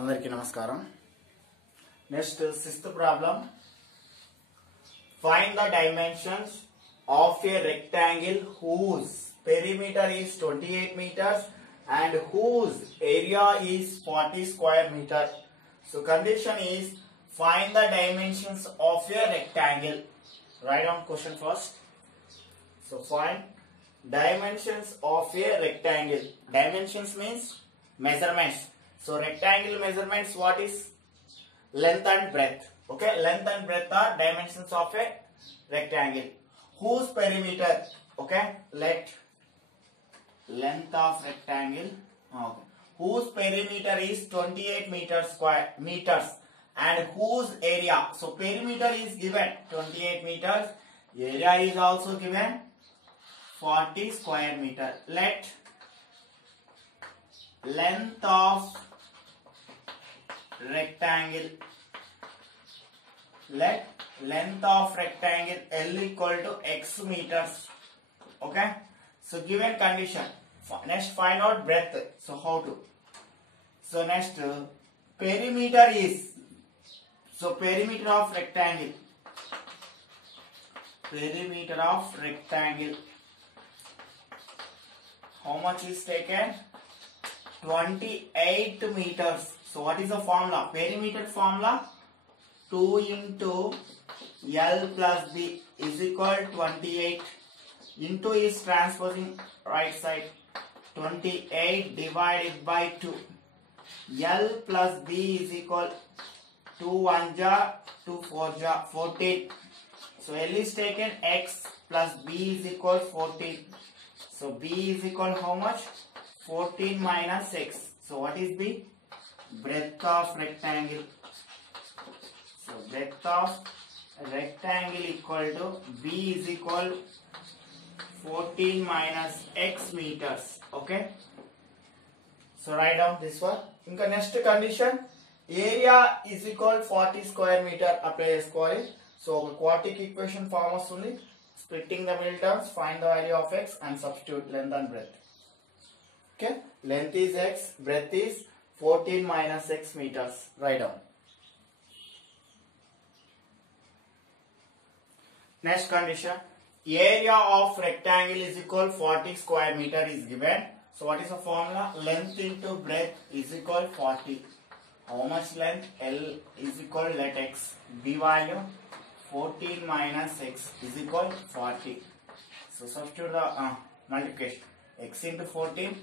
అందరికీ నమస్కారం. Next sixth problem. Find the dimensions of a rectangle whose perimeter is 28 meters and whose area is 40 square meter. So condition is find the dimensions of a rectangle. Write down question first. So find dimensions of a rectangle. Dimensions means measurements. So rectangle measurements, what is? Length and breadth. Okay, length and breadth are dimensions of a rectangle. Whose perimeter? Okay, let length of rectangle. Okay, whose perimeter is 28 meters and whose area? So perimeter is given 28 meters. Area is also given 40 square meter. Let length of rectangle. Let length of rectangle L equal to x meters. Okay. So given condition. Next find out breadth. So how to? So next perimeter is. So perimeter of rectangle. Perimeter of rectangle. How much is taken? 28 meters. So what is the formula? Perimeter formula 2 into L plus B is equal 28. Into is transposing right side. 28 divided by 2. L plus B is equal 2 1 ja 2 4 ja 14. So L is taken, x plus B is equal 14. So B is equal how much? 14 minus x. So what is B? Breadth of rectangle. So breadth of rectangle equal to B is equal 14 minus x meters. Okay. So write down this one. In the next condition, area is equal 40 square meter. Apply square. So quadratic equation form only. Splitting the middle terms, find the value of x and substitute length and breadth. Okay. Length is x, breadth is 14 minus x meters. Write down. Next condition. Area of rectangle is equal 40 square meter is given. So what is the formula? Length into breadth is equal 40. How much length? L is equal, let x. B value 14 minus x is equal 40. So substitute the multiplication. X into 14.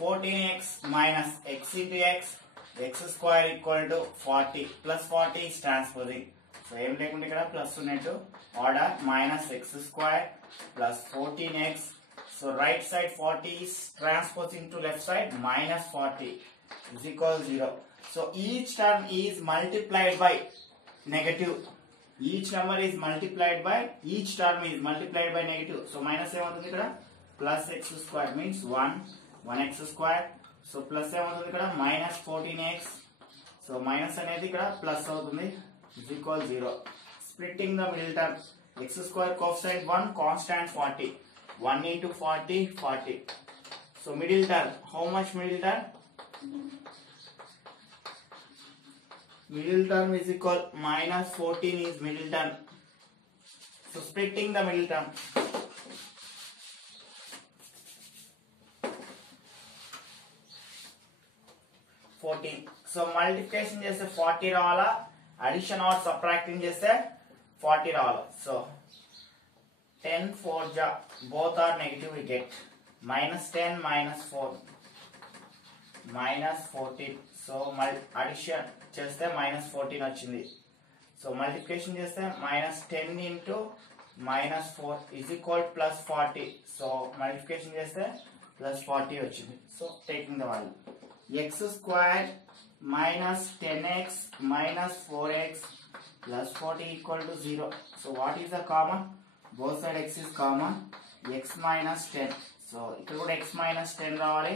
14x minus x into x. X square equal to 40. Plus 40 is transposing. So ఏం లేకుండా ఇక్కడ ప్లస్ ఉన్నట్టు order minus X square plus 14x. So right side 40 is transposing to left side minus 40 is equal 0. So each term is multiplied by negative. Each number is multiplied by, each term is multiplied by negative. So minus ఏమవుతుంది ఇక్కడ plus x square means 1x square. So plus ఏమవుతుంది ఇక్కడ minus 14x. So minus అనేది ఇక్కడ ప్లస్ అవుతుంది is equal 0. Splitting the middle term, x square coefficient 1, constant 40. 1 into 40, 40. So middle term, how much middle term? Middle term is equal minus 14 is middle term. So splitting the middle term. 14. So multiplication చేస్తే 40 రావాలా, addition or subtracting చేస్తే 40 రావాలా. So 10 4 ja, both are negative, we get minus 10 minus 4 minus 14. So addition చేస్తే minus 14 వచ్చింది. So multiplication చేస్తే minus 10 into minus 4 is equal plus 40. So multiplication చేస్తే plus 40 వచ్చింది. So taking the value, x square minus 10x minus 4x plus 40 equal to 0. So what is the common? Both side x is common. X minus 10. So ఇక్కడ కూడా x minus 10 రావాలి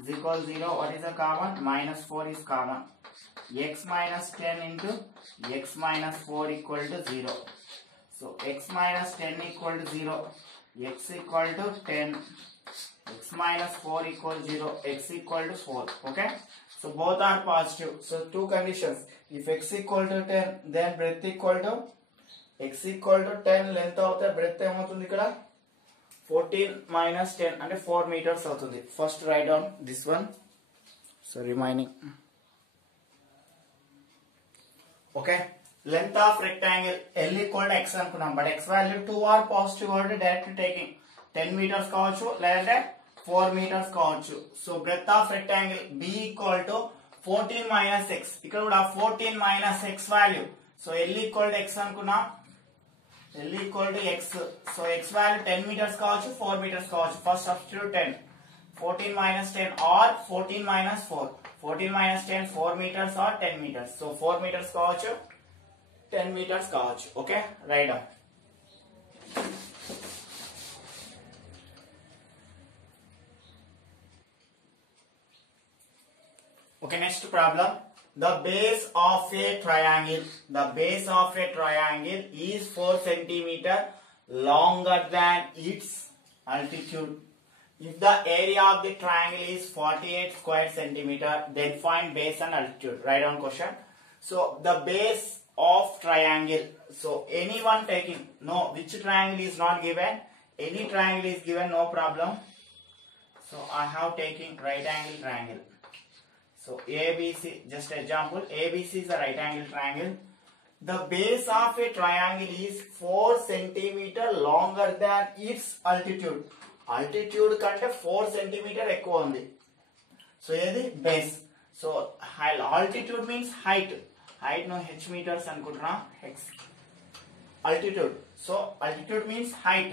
is equal 0. What is the common? Minus 4 is common. X minus 10 into x minus 4 equal to 0. So x minus 10 equal to 0. X equal to 10. X minus 4 equals 0, x equal to 4. Okay. So both are positive. So two conditions. If x equal to 10, then breadth equal to x equal to 10 length అవుతే breadth ఏమవుతుంది ఇక్కడ 14 minus 10 అంటే 4 meters అవుతుంది. First write down this one. So remaining. Okay. Length of rectangle L equal to x అనుకున్నాం. But x value 2 or positive or direct taking 10 meters కావచ్చు లేదంటే 4 meters కావచ్చు. So breadth of rectangle B equal to 14 minus x. ఇక్కడ కూడా 14 minus x value. So L equal to x అనుకున్నాం. L equal to x. So x value 10 meters కావచ్చు 4 meters కావచ్చు. First substitute 10. 14 minus 10 or 14 minus 4. 14 minus 10 4 meters or 10 meters. So 4 meters కావచ్చు 10 meters కావచ్చు. Okay, write down. Okay, next problem. The base of a triangle. The base of a triangle is 4 centimeter longer than its altitude. If the area of the triangle is 48 square centimeter, then find base and altitude. Write down question. So the base of triangle. So anyone taking, no, which triangle is not given? Any triangle is given, no problem. So I have taken right angle triangle. So ABC, just example, ABC is a right angle triangle. The base of a triangle is 4 centimeter longer than its altitude. Altitude కంటే 4 centimeter ఎక్కువ ఉంది. So ఏది base. So altitude means height. Height no h meters అనుకుంటున్నా x. Altitude. So altitude means height.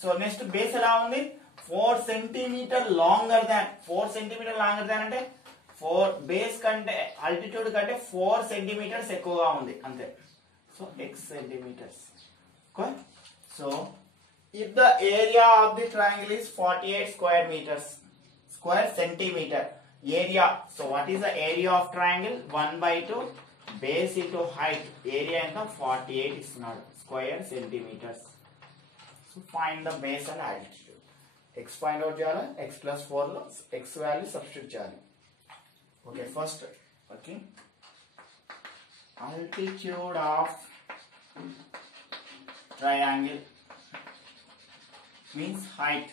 So next base ఎలా ఉంది? 4 centimeter longer than. 4 centimeter longer than అంటే 4 base కంటే altitude కంటే 4 centimeters ఎక్కువగా ఉంది అంతే. So x centimeters. Okay? So if the area of the triangle is 48 square meters, square centimeter area. So what is the area of triangle? 1 by 2 base into height. Area into 48 is not square centimeters. So find the base and altitude. X find out చేయాలి. X plus 4 లో x value substitute చేయాలి. Okay, first okay. Altitude of triangle means height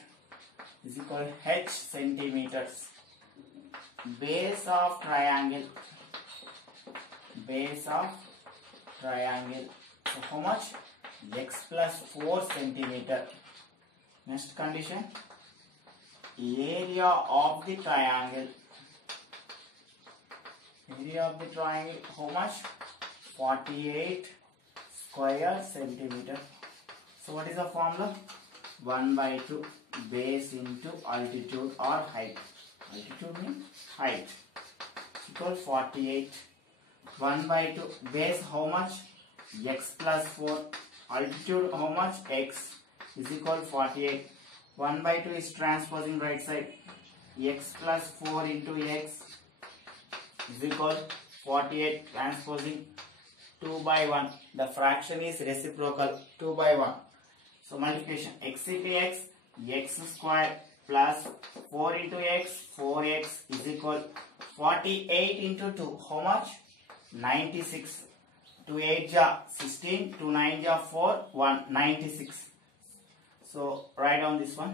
is equal to h centimeters. Base of triangle. Base of triangle. So how much? X plus 4 centimeter. Next condition. Area of the triangle. Area of the triangle. How much? 48 square centimeter. So what is the formula? 1 by 2 base into altitude or height. Altitude means height. Equal 48. 1 by 2 base how much? X plus 4. Altitude how much? X is equal 48. 1 by 2 is transposing right side. X plus 4 into x is equal 48. Transposing 2 by 1. The fraction is reciprocal. 2 by 1. So multiplication x into x, x square plus 4 into x, 4x is equal 48 into 2. How much? 96. 2 8 ja 16, 2 9 ja 4, 1 96. So write down this one.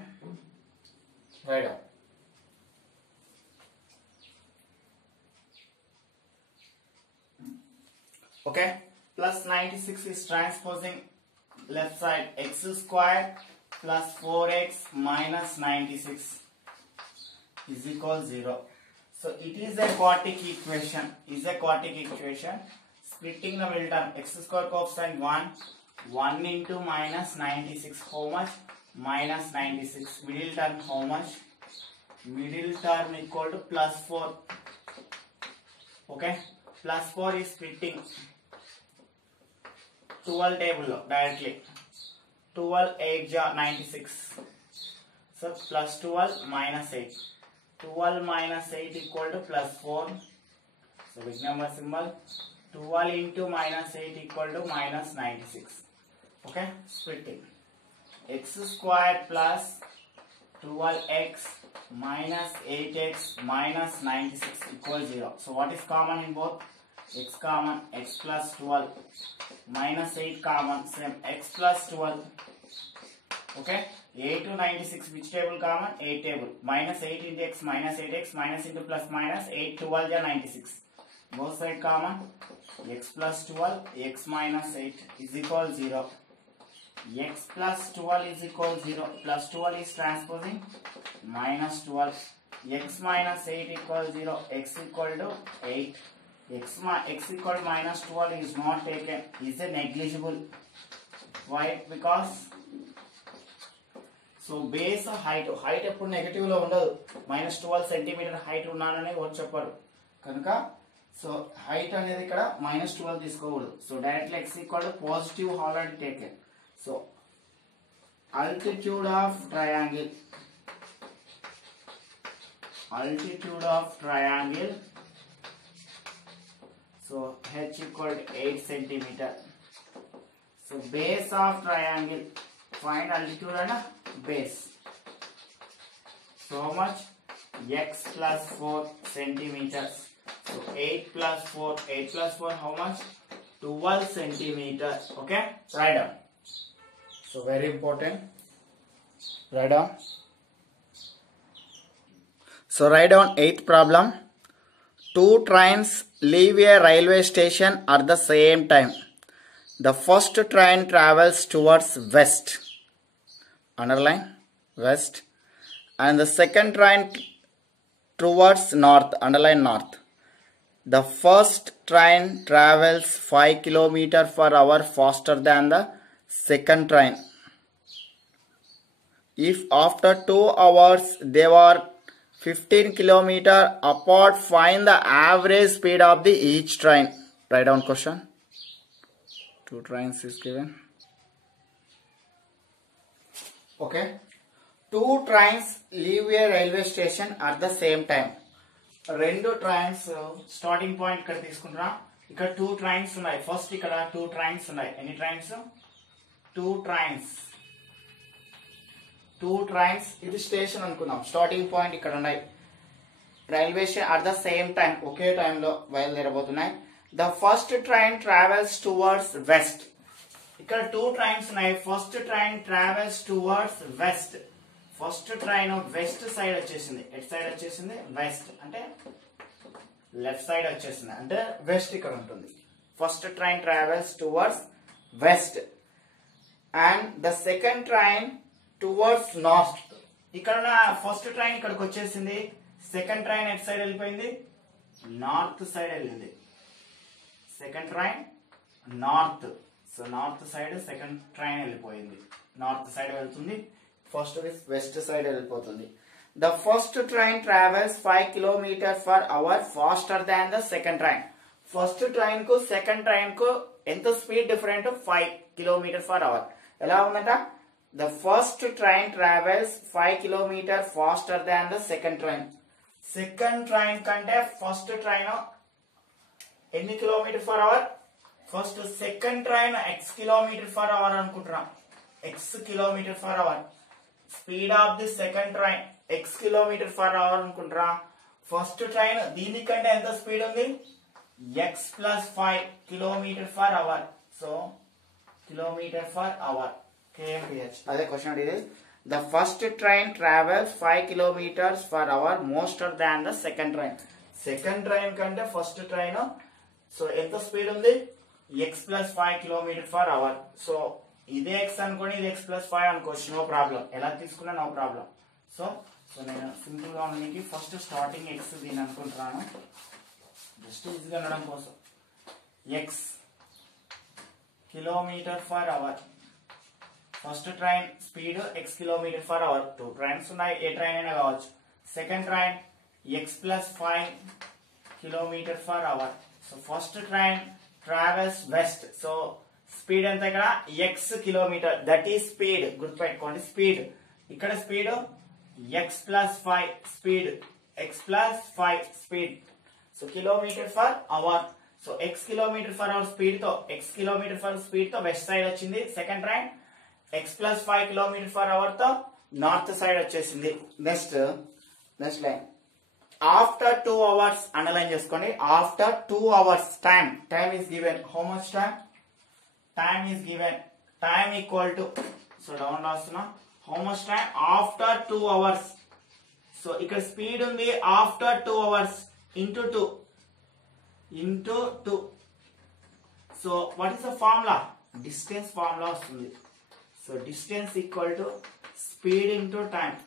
Write down. Okay. Plus 96 is transposing left side. X square plus 4x minus 96 is equal 0. So it is a quartic equation. Splitting the middle term. X square coefficient 1 into minus 96. How much? Minus 96. Middle term how much? Middle term equal to plus 4. Okay. Plus 4 is splitting. 12 table directly. 12 8 ja 96. So plus 12 minus 8. 12 minus 8 equal to plus 4. So big number symbol. 12 into minus 8 equal to minus 96. Okay, splitting. X square plus 12x minus 8x minus 96 equals 0. So what is common in both? X common, x plus 12 minus 8 common, same x plus 12. Okay, 8 to 96 which table common? 8 table. Minus 8 into x minus 8x minus into plus minus 8 12 is 96. Both side common. X plus 12 x minus 8 is equal 0. X plus 12 is equal 0. Plus 12 is transposing minus 12. X minus 8 equals 0. X equal to 8. X equal to minus 12 is not taken. Is a negligible. Why? Because so base height ఎప్పుడు నెగటివ్ లో ఉండదు. మైనస్ 12 centimetre height ఉన్నానని ఎవరు చెప్పరు కనుక so height అనేది ఇక్కడ మైనస్ 12 తీసుకోకూడదు. So directly x equal to positive already taken. So altitude of triangle so h equal to 8 centimeter. So base of triangle, find altitude and base. So how much? X plus 4 centimeters. So 8 plus 4 how much? 12 centimeters. Okay, write down. So very important, write down. So write down 8th problem. 2 trains leave a railway station at the same time. The first train travels towards west, underline west, and the second train towards north, underline north. The first train travels 5 km per hour faster than the second train. If after 2 hours they were 15 km apart, find the average speed of the each train. Write down question. 2 trains is given. Okay. 2 trains leave a railway station at the same time. రెండు trains starting point ఇక్కడ తీసుకుంటున్నా. ఇక్కడ 2 trains ఉన్నాయి. ఫస్ట్ ఇక్కడ 2 trains ఉన్నాయి. ఎన్ని trains? 2 trains. ఇది station అనుకుందాం. స్టార్టింగ్ పాయింట్ ఇక్కడ ఉన్నాయి. Railway station at the same time, ఒకే టైంలో బయలుదేరబోతున్నాయి. The first train travels towards west. ఇక్కడ 2 ట్రైన్స్ ఉన్నాయి. First train travels towards west. First train west side వచ్చేసింది. ఎట్ సైడ్ వచ్చేసింది? వెస్ట్. అంటే లెఫ్ట్ సైడ్ వచ్చేసింది, అంటే వెస్ట్ ఇక్కడ ఉంటుంది. First train travels towards west and the second train towards north. ఇక్కడ ఫస్ట్ ట్రైన్ ఇక్కడికి వచ్చేసింది. సెకండ్ ట్రైన్ ఎట్ సైడ్ వెళ్ళిపోయింది? నార్త్ సైడ్ వెళ్ళింది. Second train north. So north side second train వెళ్ళిపోయింది. నార్త్ సైడ్ వెళ్తుంది. ఫస్ట్ వెస్ట్ సైడ్ వెళ్ళిపోతుంది. The first train travels 5 km per hour faster than the second train. First train కు second train కు ఎంత speed different? 5 km per hour. ఎలా ఉందంట? The first train travels 5 km faster than the second train. Second train కంటే first train ఎన్ని kilometre per hour? First second train x kilometre per hour అనుకుంటున్నాం. x kilometre per hour. Speed of the second train x kilometre per hour అనుకుంటున్నా. First train దీనికంటే ఎంత స్పీడ్ ఉంది? x plus 5 kilometer per hour. So kilometer per hour, kmph. అదే క్వశ్చన్ అడిగేది. The first train travels 5 kilometers per hour faster than the second train. Second train కంటే first train so ఎంత స్పీడ్ ఉంది? x plus 5 kilometer per hour. So ఇదే x అనుకోండి, ఇది x plus 5 అనుకోవచ్చు, no problem. ఎలా తీసుకున్నా నో ప్రాబ్లం. సో నేను సింపుల్ గా ఉండడానికి ఫస్ట్ స్టార్టింగ్ x దీని అనుకుంటున్నాను, జస్ట్ ఈజీగా అనడం కోసం. x kilometre per hour. First train speed x kilometre per hour. 2 trains ఉన్నాయి, ఏ ట్రైన్ అయినా కావచ్చు. Second train x plus 5 kilometer per hour. So first train travels west. So speed ఎంత ఇక్కడ? x kilometre, that is speed. గుర్తుపెట్టుకోండి speed. ఇక్కడ speed x plus 5 speed, x plus 5 speed. So kilometre per hour. So x kilometre per hour speed తో, x kilometre per speed తో west side వచ్చింది. Second train x plus 5 kilometer per hour తో north side వచ్చేసింది. Next next line after 2 hours underline చేసుకోండి. after 2 hours time is given. how much time is given. time equal to, so down రాస్తున్నా, how much time after 2 hours. So ఇక్కడ స్పీడ్ ఉంది, after 2 hours into 2. So what is the formula? distance formula వస్తుంది. So distance equal to speed into time.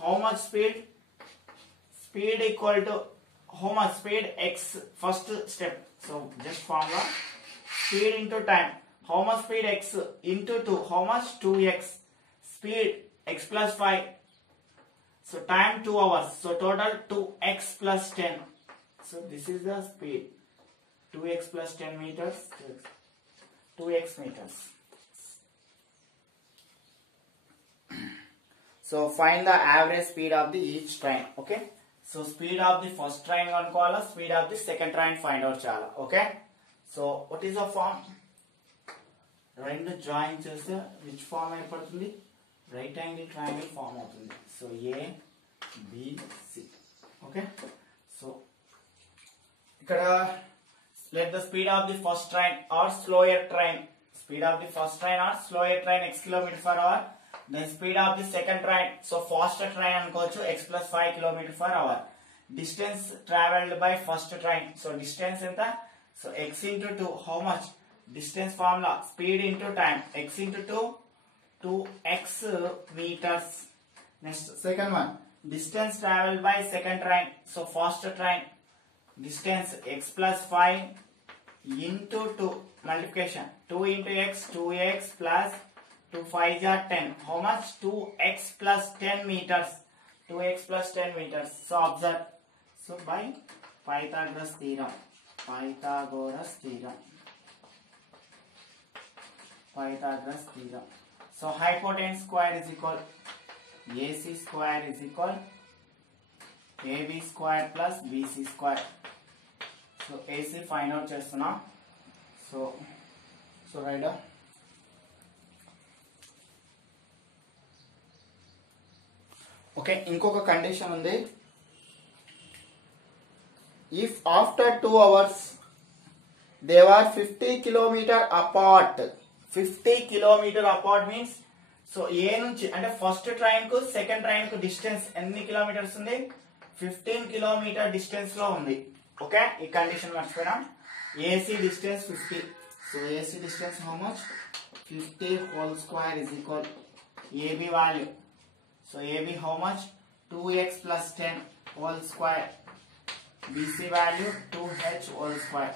How much speed? Speed equal to how much speed? X, first step. So just formula, speed into time. How much speed? X into 2. How much? 2x. Speed x plus 5. So time 2 hours. So total 2x plus 10. So this is the speed. 2x plus 10 meters. 2x meters. So find the average speed of the each train. Okay. So speed of the first train kanukovala, speed of the second train find out chala. Okay. So what is the form? రెండు జాయిన్ చేస్తే which form ఏర్పడుతుంది? Right angle triangle form అవుతుంది. So A B C. Okay. So ఇక్కడ let the speed of the first train or slower train. Speed of the first train or slower train x km/h. The speed of the second train, so faster train అనుకోవచ్చు, x plus 5 km/h. Distance traveled by first train, so distance ఎంత? So x into 2, how much? Distance formula, speed into time, x into 2, 2x meters. Next, second one, distance traveled by second train, so faster train, distance x plus 5 into 2, multiplication, 2 into x, 2x plus 2 5 are 10. How much? 2x plus 10 meters. 2x plus 10 meters. So observe. So by Pythagoras theorem. So hypotenuse square is equal AC square is equal AB square plus BC square. So AC find out chestunna. So write down. Okay, ఇంకొక condition ఉంది. If after 2 hours they are 50 kilometer apart. 50 kilometer apart means, so A నుంచి అంటే first train కు second train కు distance ఎన్ని kilometres ఉంది? 15 kilometer distance లో ఉంది. ఓకే, ఈ కండిషన్ మర్చిపోయినా. AC distance 50. So AC distance how much? 50 whole square is equal AB value. So AB how much? 2x plus 10 whole square. BC value 2h whole square.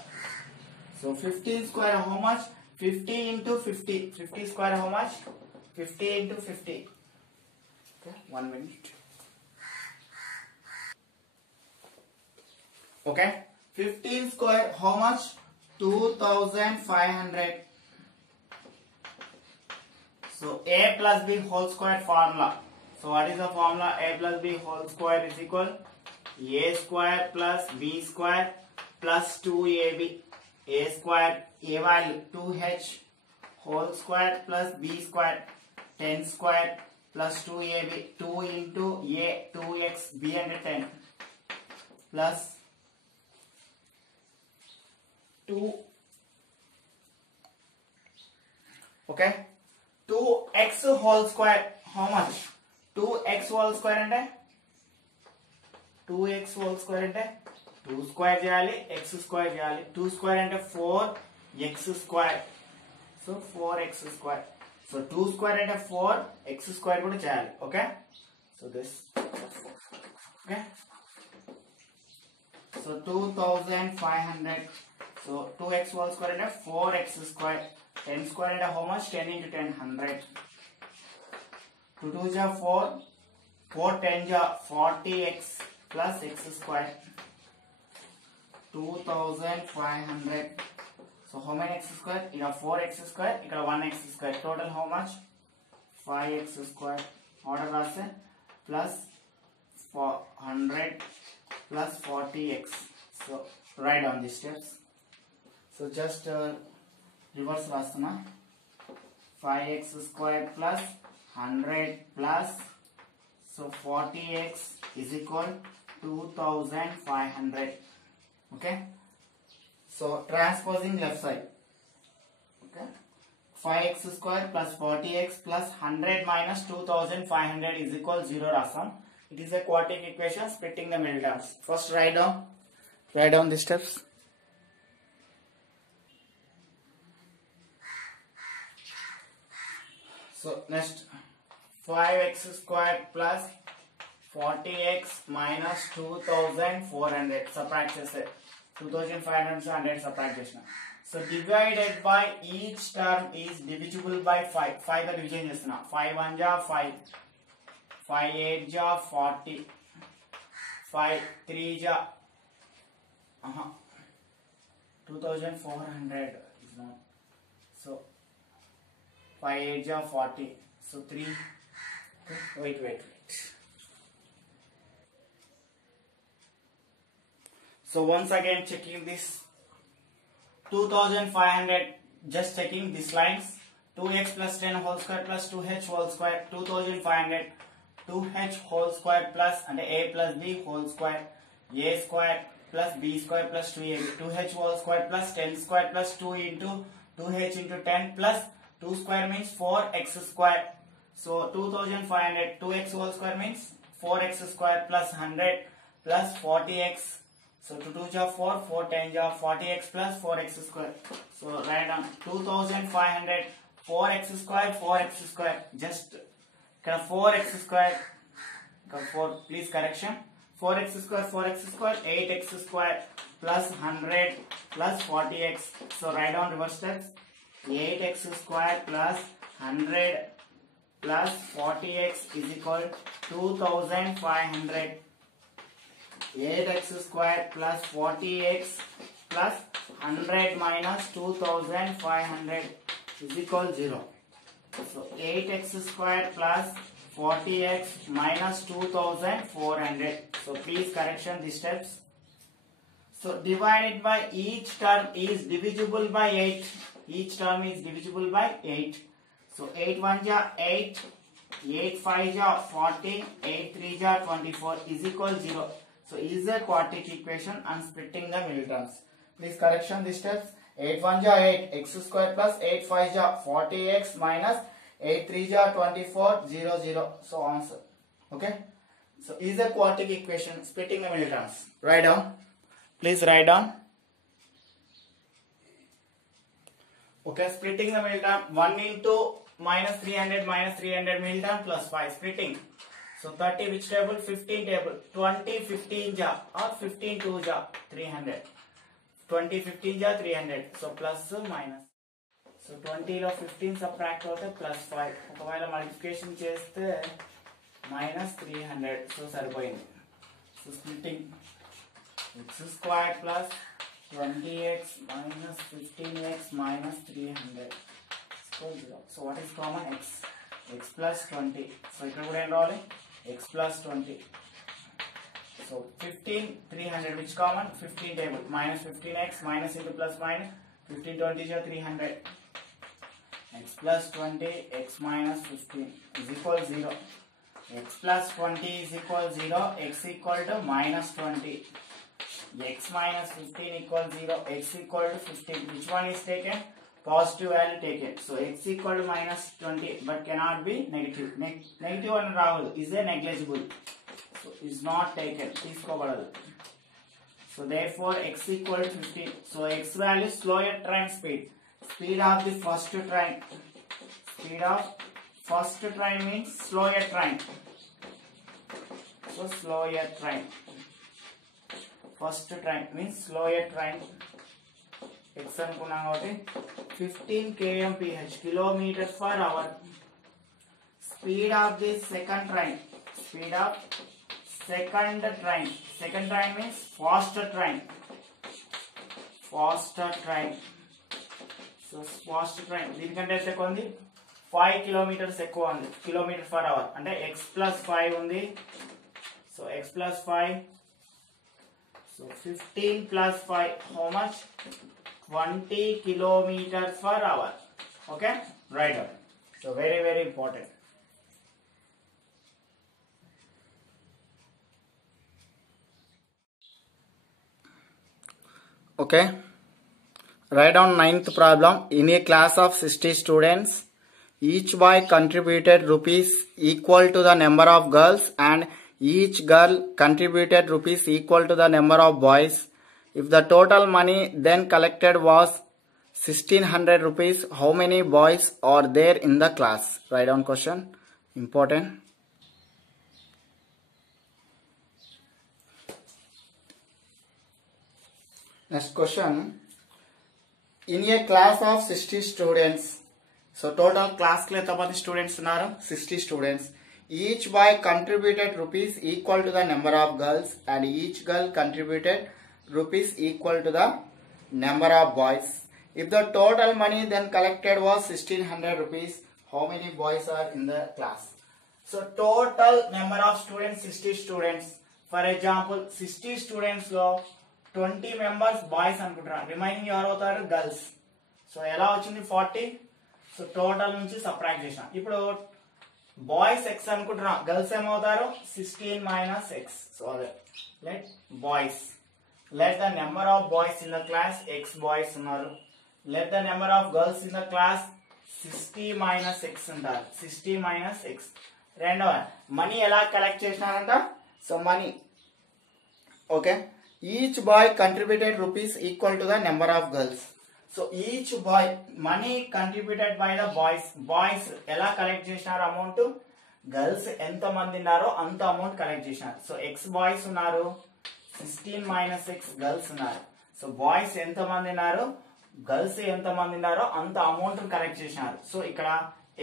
So 15 square how much? 50 into 50. 50 square how much? 50 into 50. Okay, 1 minute. Okay, 15 square how much? 2500. So A plus B whole square formula. So what is the formula? A plus B whole square is equal A square plus B square plus 2AB. A square, A value 2H whole square plus B square 10 square plus 2AB. 2 into A 2x B and 10 plus 2. Okay, 2x whole square how much? 2x whole square అంటే 2x whole square అంటే 2 square చేయాలి, x square చేయాలి. 2 square అంటే 4x square. So 4x square. So 2 square అంటే 4x square కూడా చేయాలి. Okay, so this okay. So 2500. So 2x whole square అంటే 4x square. 10 square అంటే how much? 10 into 10 100. 2 2 ja 4, 4 10 ja 40x plus x square. 2500. So how many x square? Here 4x square, here 1x square. Total how much? 5x square. Order rase plus 400 plus 40x. So write down these steps. So just reverse rastuna. 5x square plus 100 plus So 40x is equal 2500. Okay. So transposing left side. Okay. 5x square plus 40x plus 100 minus 2500 is equal 0 rasam. It is a quadratic equation splitting the middle terms. First write down the steps. So next 5x square plus 40x minus 2400 subtract chese 2500 subtract chesina. So divided by each term is divisible by 5. 5 the division chestunna. 5 1 ja 5, 5 8 ja 40, 5 3 ja 2400 is not. So 5 8 ja 40. So 3. Okay. Wait. So once again checking this 2500, just checking these lines. 2x plus 10 whole square plus 2h whole square, 2500, 2h whole square plus and a plus b whole square, a square plus b square plus 2ab, 2h whole square plus 10 square plus 2 into 2h into 10 plus 2 square means 4x square. So 2500, 2x whole square means 4x square plus 100 plus 40x. So 2 2 ja 4, 4 10 ja 40x plus 4x square. So write down 2500, 4x square, just 4x square, 4, please correction, 4x square, 8x square plus 100 plus 40x. So write down reverse steps, 8x square plus 100 plus 40x is equal 2500. 8x square plus 40x plus 100 minus 2500 is equal 0. So 8x square plus 40x minus 2400. So please correction these steps. So divided by each term is divisible by 8. Each term is divisible by 8. So 8 1 ja 8, 8 5 ja 40, 8 3 ja 24 is equal 0. So is a quadratic equation and splitting the middle terms. Please correction these steps. 8 1 ja 8, x square plus 8 5 ja 40x minus 8 3 ja 24, 0 0. So answer. Okay. So is a quadratic equation splitting the middle terms. Write down. Please write down. Okay, splitting the middle term. 1 into minus 300 middle term plus 5 splitting. So 30 which table? 15 table. 20 15 ja or 15 2 ja 300. 20 15 ja 300. So plus minus. So 20 లో 15 subtract అవుతే plus 5. ఒకవేళ multiplication చేస్తే minus 300. So సరిపోయింది. So splitting x squared plus 20x minus 15x minus 300. So what is common? X plus 20. So ఇక్కడ కూడా ఏం రావాలి? X plus 20. So 15 300 which common? 15 table minus 15x minus into plus minus 15 20 is 300. X plus 20 x minus 15 is equal 0. X plus 20 is equal 0. X equal to minus 20. X minus 15 equal 0. X equal to 15. Which one is taken? Positive value taken. So x equal to minus 20 but cannot be negative. Negative one Rahul is a negligible. So is not taken. తీసుకోబడదు. So therefore x equal to 15. So x value is slower train speed. Speed of the first train. Speed of first train means slower train. So slower train. First train means slower train. X అనుకున్నాం కాబట్టి 15 kmph kilometers per hour. Speed of the second train. Speed of second train. Second train means faster train. Faster train. So faster train. దీనికంటే ఎక్కువ ఉంది 5 kilometers ఎక్కువ ఉంది. Kilometers per hour అంటే x plus 5 ఉంది. So x plus 5. So 15 plus 5 how much? 20 kilometers per hour. Okay, write down. So very important. Okay. Write down ninth problem. In a class of 60 students, each boy contributed rupees equal to the number of girls and each girl contributed rupees equal to the number of boys. If the total money then collected was 1600 rupees, how many boys are there in the class? Write down question. Important. Next question. In a class of 60 students, so total class లో ఎంతమంది స్టూడెంట్స్ ఉన్నారు? 60 students. Each boy contributed rupees equal to the number of girls and each girl contributed rupees equal to the number of boys. If the total money then collected was 1600 rupees, how many boys are in the class? So total number of students 60 students. For example 60 students లో 20 members boys అనుకుంటున్నారు, రిమైనింగ్ ఎవరు అవుతారు? Girls. So ఎలా వచ్చింది 40? So total నుంచి సబ్ట్రాక్ట్ చేసిన. ఇప్పుడు boys X అనుకుంటున్నా, గర్ల్స్ ఏమవుతారు? 16 మైనస్ ఎక్స్. సో అదే let boys, let the number of boys in the class X boys ఉన్నారు. Let the number of girls in the class 60 minus X ఉంటారు. 60 మైనస్ ఎక్స్. రెండవ money ఎలా collect చేసినారంట? So money okay. Each boy contributed rupees equal to the number of girls. So each boy money contributed by the boys. Boys ఎలా కలెక్ట్ చేసినారు amount? Girls ఎంత మంది ఉన్నారో అంత అమౌంట్ కలెక్ట్ చేసినారు. సో ఎక్స్ బాయ్స్ ఉన్నారు, 16 మైనస్ ఎక్స్ గర్ల్స్ ఉన్నారు. So boys ఎంత మంది ఉన్నారు, గర్ల్స్ ఎంత మంది ఉన్నారో అంత అమౌంట్ కలెక్ట్ చేసినారు. సో ఇక్కడ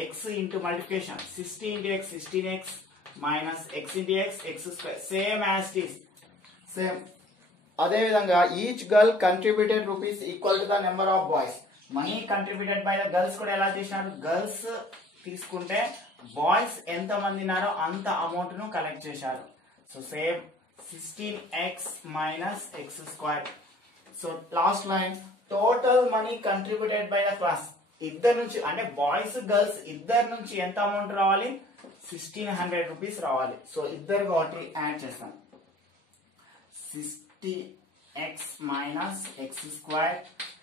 X into multiplication 60 into X 16x minus X into X X square, same as it is same. అదే విధంగా each girl contributed rupees equal to the number of boys. Money contributed by the girls కూడా ఎలా చేసినారు? గర్ల్స్ తీసుకుంటే బాయ్స్ ఎంత మంది ఉన్నారో అంత అమౌంట్ ను కలెక్ట్ చేశారు. So same 16x minus X square. So last line total money contributed by the class. ఇద్దరు నుంచి అంటే బాయ్స్ గర్ల్స్ ఇద్దరు నుంచి ఎంత అమౌంట్ రావాలి? 1600 రూపీస్ రావాలి. సో ఇద్దరు కాబట్టి యాడ్ చేస్తాం. 60x minus x square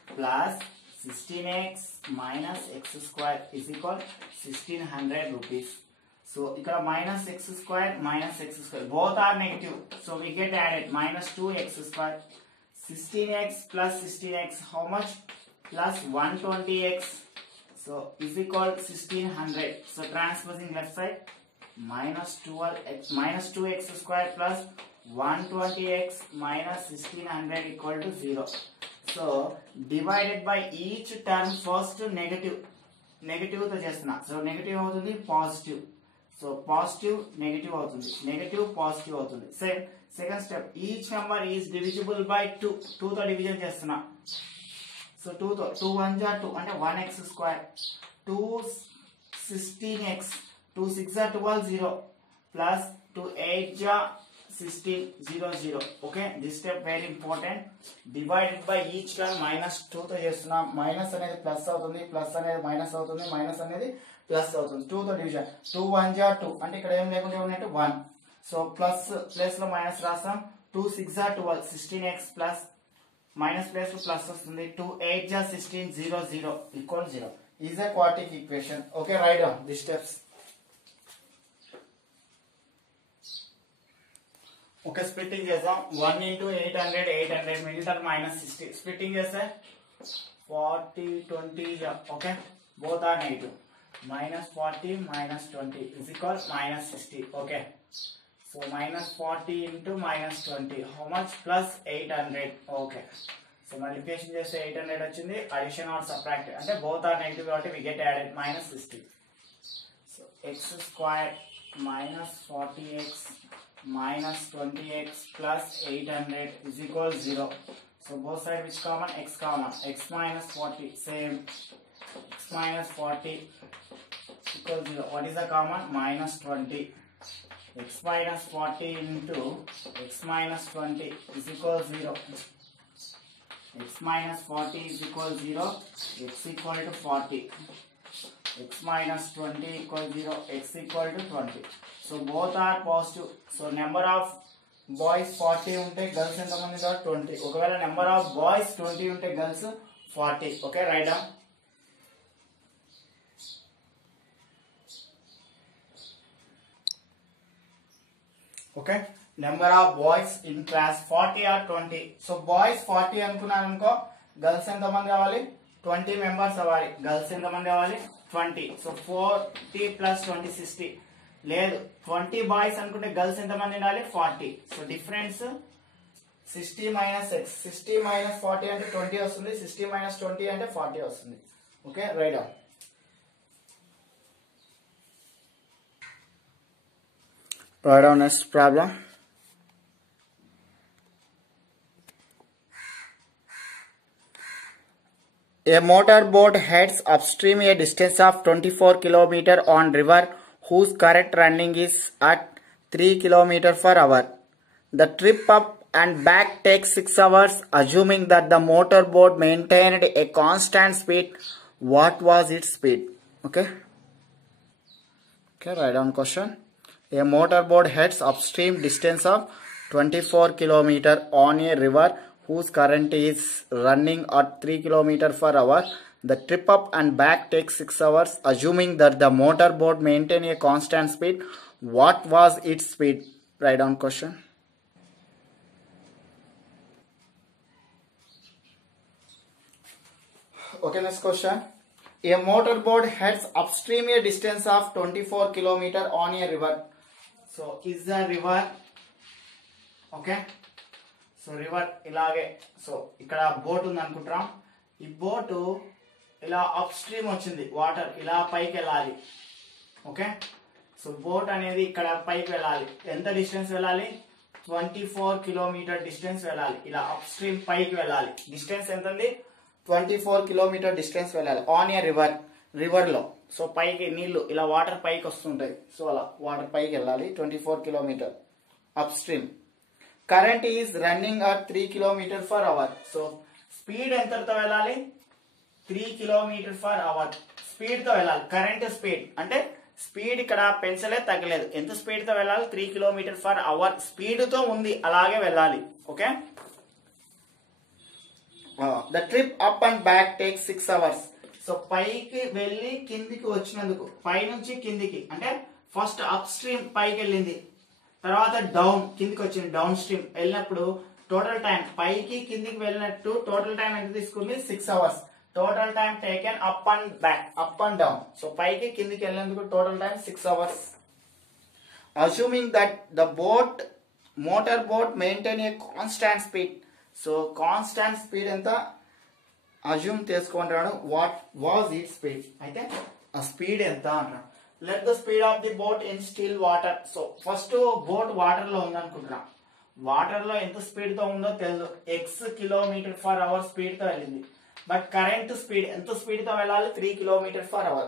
plus 16x minus x square is equal 1600 rupees. So ఇక్కడ minus x square minus x square both are negative, so we get added minus 2x square. 16x plus 16x how much? Plus 120x, so is equal 1600. So transposing left side minus 12x minus 2x square plus 120x minus 1600 equal to 0. So divided by each term first negative తో చేస్తున్నా. So negative అవుతుంది positive. So positive negative అవుతుంది, negative positive అవుతుంది. Same second step each member is divisible by 2. 2 తో డివిజన్ చేస్తున్నా. సో 2 తో 2 1 జా 2 అంటే 1x స్క్వేర్. 2 16x 2 6 జా 12 0 ప్లస్ 2 8 జా 16 0 0. Okay, this step very important. Divided by each term minus 2 తో చేస్తున్నా. మైనస్ అనేది ప్లస్ అవుతుంది, ప్లస్ అనేది మైనస్ అవుతుంది, మైనస్ అనేది ప్లస్ అవుతుంది. 2 తో డివిజన్ 2 1 జా 2 అంటే ఇక్కడ ఏం లేకుండా ఉన్నట్టు 1. సో ప్లస్ ప్లస్ లో మైనస్ రాస్తాం. 2 6 జా 12 16x ప్లస్ మైనస్ ప్లస్ లో ప్లస్ వస్తుంది. 2 8 జా 16 0 0 ఈక్వల్ 0 is a quadratic equation. Okay, write down the steps. Okay, splitting చేద్దాం. 1 ఇంటూ 800 800 మిగిలిన మైనస్ 60. స్ప్లిట్టింగ్ చేస్తే 40 20. Okay, both are negative. minus 40 minus 20 is equal minus 60. Okay, so minus 40 into minus 20 how much? Plus 800. Okay, so multiplication చేస్తే 800 వచ్చింది. Addition or subtract అంటే both are negative కాబట్టి we get added minus 60. So x square minus 40x minus 20x plus 800 is equal 0. So both side which common? X common. X minus 40 same. X minus 40 equal 0. What is the common? Minus 20. X minus 40 into x minus 20 is equal 0. X minus 40 is equal 0. X equal to 40. X minus 20 equal 0. X equal to 20. So both are positive. So number of boys 40 ఉంటే గర్ల్స్ ఎంతమంది ఉంటారు 20. ఒకవేళ number of boys 20 ఉంటే girls 40. Okay write down. Okay number of boys in class 40 or 20. So boys 40 అనుకున్నాను అనుకో, గర్ల్స్ ఎంతమంది కావాలి 20 మెంబర్స్ అవ్వాలి. గర్ల్స్ ఎంతమంది కావాలి 20. సో 40 ప్లస్ 20 60. లేదు 20 బాయ్స్ అనుకుంటే గర్ల్స్ ఎంతమంది ఉండాలి 40. So difference 60 minus X. 60 మైనస్ 40 అంటే 20 వస్తుంది. 60 మైనస్ 20 అంటే 40 వస్తుంది. Okay write down. Right down next problem. A motorboat heads upstream a distance of 24 km on river whose current running is at 3 km per hour. The trip up and back takes 6 hours. Assuming that the motorboat maintained a constant speed, what was its speed? Okay, write down question. A motorboat heads upstream distance of 24 km on a river whose current is running at 3 km per hour. The trip up and back takes 6 hours. Assuming that the motorboat maintain a constant speed, what was its speed? Write down question. Okay, next question. A motorboat heads upstream a distance of 24 km on a river. So, is the river, okay? So river ఇలాగే, సో ఇక్కడ బోట్ ఉంది అనుకుంటాం. ఈ బోటు ఇలా up stream వచ్చింది, వాటర్ ఇలా పైకి వెళ్ళాలి. ఓకే, సో బోట్ అనేది ఇక్కడ పైకి వెళ్ళాలి. ఎంత డిస్టెన్స్ వెళ్ళాలి 24 కిలోమీటర్ డిస్టెన్స్ వెళ్ళాలి. ఇలా అప్ స్ట్రీమ్ పైకి వెళ్ళాలి. డిస్టెన్స్ ఎంత ఉంది 24 కిలోమీటర్ డిస్టెన్స్ వెళ్ళాలి ఆన్ ఏ రివర్. రివర్ లో సో పైకి నీళ్లు ఇలా వాటర్ పైకి వస్తుంటాయి. సో అలా వాటర్ పైకి వెళ్ళాలి 24 kilometre up current is running at 3 km per hour. So speed ఎంతతో వెళ్ళాలి 3 km per hour స్పీడ్ తో వెళ్ళాలి. కరెంట్ స్పీడ్ అంటే స్పీడ్ ఇక్కడ పెంచలే తగ్గలేదు. ఎంత స్పీడ్ తో వెళ్ళాలి 3 km per hour స్పీడ్ తో ఉంది, అలాగే వెళ్ళాలి. Okay, the trip up and back take 6 hours. So పైకి వెళ్ళి కిందికి వచ్చినందుకు, పై నుంచి కిందికి అంటే ఫస్ట్ అప్ స్ట్రీమ్ పైకి వెళ్ళింది, తర్వాత డౌన్ కిందికి వచ్చింది, డౌన్ స్ట్రీమ్ వెళ్ళినప్పుడు టోటల్ టైం పైకి కిందికి వెళ్ళినట్టు టోటల్ టైం ఎంత తీసుకుంది 6 hours. Total time taken up and back, up and down. So పైకి కిందికి వెళ్ళినందుకు total time 6 hours. Assuming that the motor boat maintain a constant speed. So constant speed ఎంత అజ్యూమ్ చేసుకుంటాడు. వాట్ వాజ్ ఇట్ స్పీడ్, అయితే ఆ speed ఎంత అంటాడు. Let the speed of the boat in still water. So first boat water లో ఉంది అనుకుంటున్నా. వాటర్ లో ఎంత స్పీడ్ తో ఉందో తెలియదు. x km per hour speed తో వెళ్ళింది. బట్ కరెంట్ స్పీడ్ ఎంత స్పీడ్ తో వెళ్ళాలి 3 km per hour.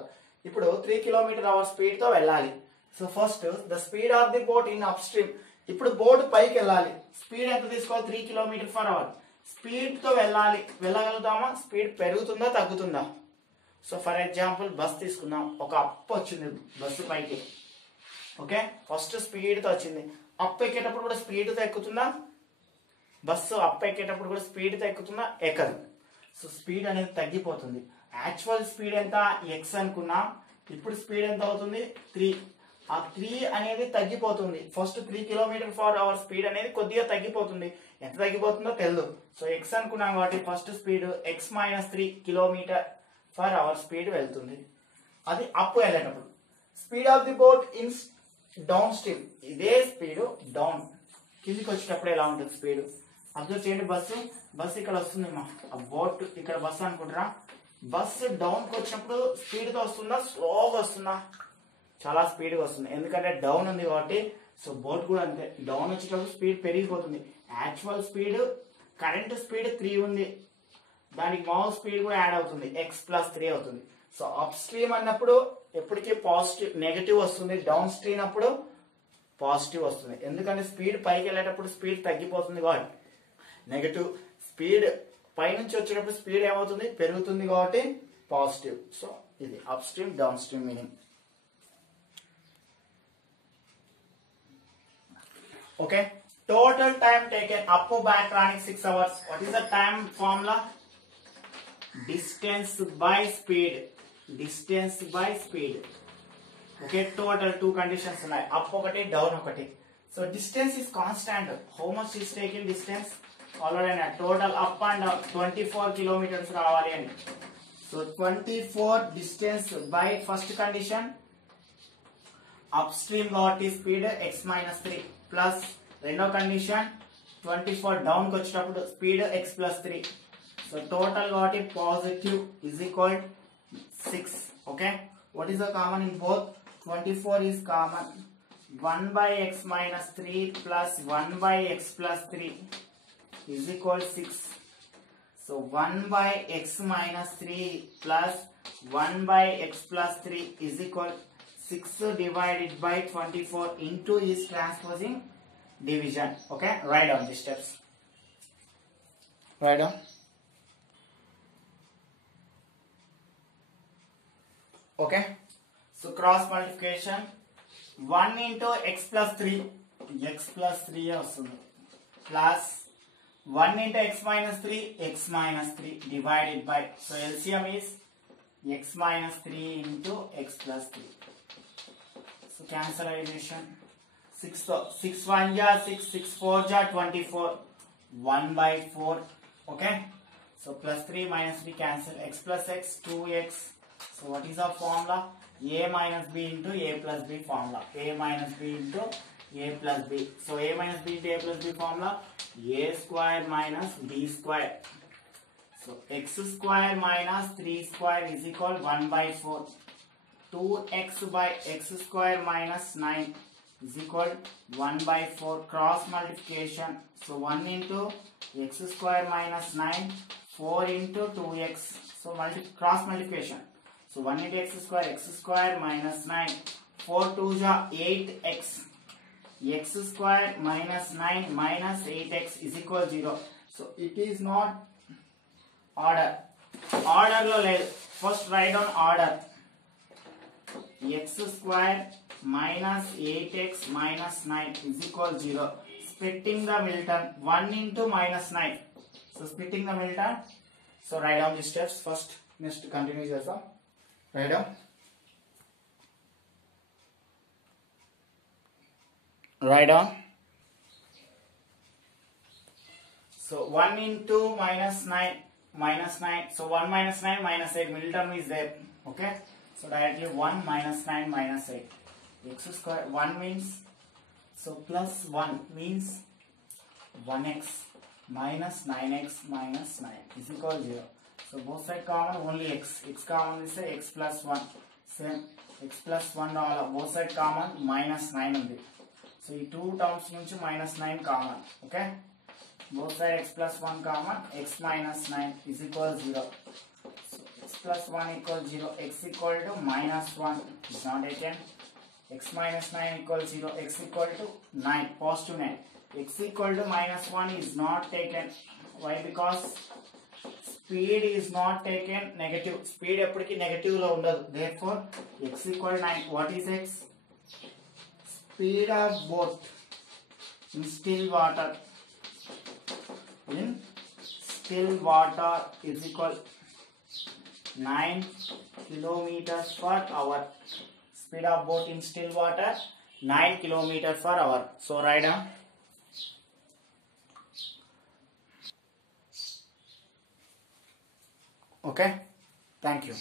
ఇప్పుడు 3 km per hour స్పీడ్ తో వెళ్ళాలి. So first the speed of the boat in up stream. ఇప్పుడు బోట్ పైకి వెళ్ళాలి, స్పీడ్ ఎంత తీసుకోవాలి 3 km per hour స్పీడ్ తో వెళ్ళాలి. వెళ్ళగలుగుతామా? స్పీడ్ పెరుగుతుందా తగ్గుతుందా? సో ఫర్ ఎగ్జాంపుల్ బస్ తీసుకుందాం. ఒక అప్ వచ్చింది బస్సు పైకి. ఓకే, ఫస్ట్ స్పీడ్ తో వచ్చింది. అప్ ఎక్కేటప్పుడు కూడా స్పీడ్ తో ఎక్కుతుందా? బస్సు అప్ ఎక్కేటప్పుడు కూడా స్పీడ్ తో ఎక్కుతుందా? ఎక్కదు. సో స్పీడ్ అనేది తగ్గిపోతుంది. యాక్చువల్ స్పీడ్ ఎంత x అనుకున్నాం. ఇప్పుడు స్పీడ్ ఎంత అవుతుంది 3. ఆ 3 అనేది తగ్గిపోతుంది. ఫస్ట్ 3 km per hour స్పీడ్ అనేది కొద్దిగా తగ్గిపోతుంది. ఎంత తగ్గిపోతుందో తెలియదు. సో x అనుకున్నాం కాబట్టి first speed x - 3 km per hour speed వెళ్తుంది. అది అప్ వెళ్ళేటప్పుడు. Speed of the boat in down stream. ఇదే స్పీడ్ డౌన్ కిందికి వచ్చేటప్పుడు ఎలా ఉంటుంది స్పీడ్ అబ్జర్వ్ చేయండి. బస్సు ఇక్కడ వస్తుంది. ఆ బోట్ ఇక్కడ బస్సు అనుకుంటారా. బస్సు డౌన్ కి వచ్చినప్పుడు స్పీడ్ తో వస్తుందా స్లోగా వస్తుందా? చాలా స్పీడ్ గా వస్తుంది, ఎందుకంటే డౌన్ ఉంది కాబట్టి. సో బోట్ కూడా అంతే, డౌన్ వచ్చేటప్పుడు స్పీడ్ పెరిగిపోతుంది. యాక్చువల్ స్పీడ్ కరెంట్ స్పీడ్ 3 ఉంది, దానికి మామూలు స్పీడ్ కూడా యాడ్ అవుతుంది, x + 3 అవుతుంది. సో అప్ స్ట్రీమ్ అన్నప్పుడు ఎప్పటికీ పాజిటివ్ నెగటివ్ వస్తుంది, డౌన్ స్ట్రీమ్ అప్పుడు పాజిటివ్ వస్తుంది. ఎందుకంటే స్పీడ్ పైకి వెళ్ళేటప్పుడు స్పీడ్ తగ్గిపోతుంది కాబట్టి నెగటివ్, స్పీడ్ పైనుంచి వచ్చేటప్పుడు స్పీడ్ ఏమవుతుంది పెరుగుతుంది కాబట్టి పాజిటివ్. సో ఇది up stream down stream meaning. Okay, Total time taken up to back running 6 hours. What is the time formula? Distance by speed. Distance by speed. Okay, total two conditions ఉన్నాయి. Up ఒకటి, down ఒకటి. So distance is constant. How much is taken distance? Already total up and down 24 kilometers రావాలి అని. So 24 distance by first condition. Upstream కాబట్టి speed x minus 3 plus రెండో కండిషన్ 24 డౌన్ కి వచ్చేటప్పుడు speed x plus 3. So total కాబట్టి positive is equal 6. Okay, what is the common in both? 24 is common. 1 by x minus 3 plus 1 by x plus 3 is equal 6. So 1 by x minus 3 plus 1 by x plus 3 is equal 6 divided by 24 into is transposing division. Okay, write down the steps. Write down. Okay, so cross multiplication 1 into x plus 3 వస్తుంది plus 1 into x minus 3 divided by, so LCM is x minus 3 into x plus 3. So cancellation 6 1 ja 6, 6 4 ja 24, 1 by 4. Okay, so plus 3 minus 3 cancel, x plus x 2x. So what is our formula? A minus b into a plus b formula. A minus b into a plus b. So a minus b into a plus b formula, a square minus b square. So x square minus 3 square is equal 1 by 4. 2x by x square minus 9 is equal 1 by 4. Cross multiplication. So 1 into x square minus 9, 4 into 2x. So cross multiplication. So 1 into x square minus 9, 4 2 ja 8x. X square minus 9 minus 8x is equal 0. So it is not order. Order lo లేదు. First write down order. X square minus 8x minus 9 is equal 0. Splitting the middle term, 1 into minus 9. So splitting the middle term. So write down the steps first. Next continue చేద్దాం. Write down. Write down. So 1 into minus 9. So 1 minus 9 minus 8. Middle term is there. Okay. So directly 1 minus 9 minus 8. X square 1 means, so plus 1 means 1x minus 9x minus 9 is equal 0. So both side common, only x. X common is x plus 1. Same x plus 1 both side common, minus 9 ఉంది. So ఈ 2 terms నుంచి minus 9 common. Okay. Both side x plus 1 common, x minus 9 is equal 0. So x plus 1 equal 0. X equal to minus 1 is not taken. X minus 9 equal 0. X equal to 9. Positive 9. X equal to minus 1 is not taken. Why? Because speed is not taken negative. Speed ఎప్పటికీ నెగటివ్ లో ఉండదు. Therefore x equal 9. What is x? Speed of boat in still water. In still water is equal 9 kilometers per hour. Speed of boat in still water 9 kilometers per hour. So write down. Okay, thank you.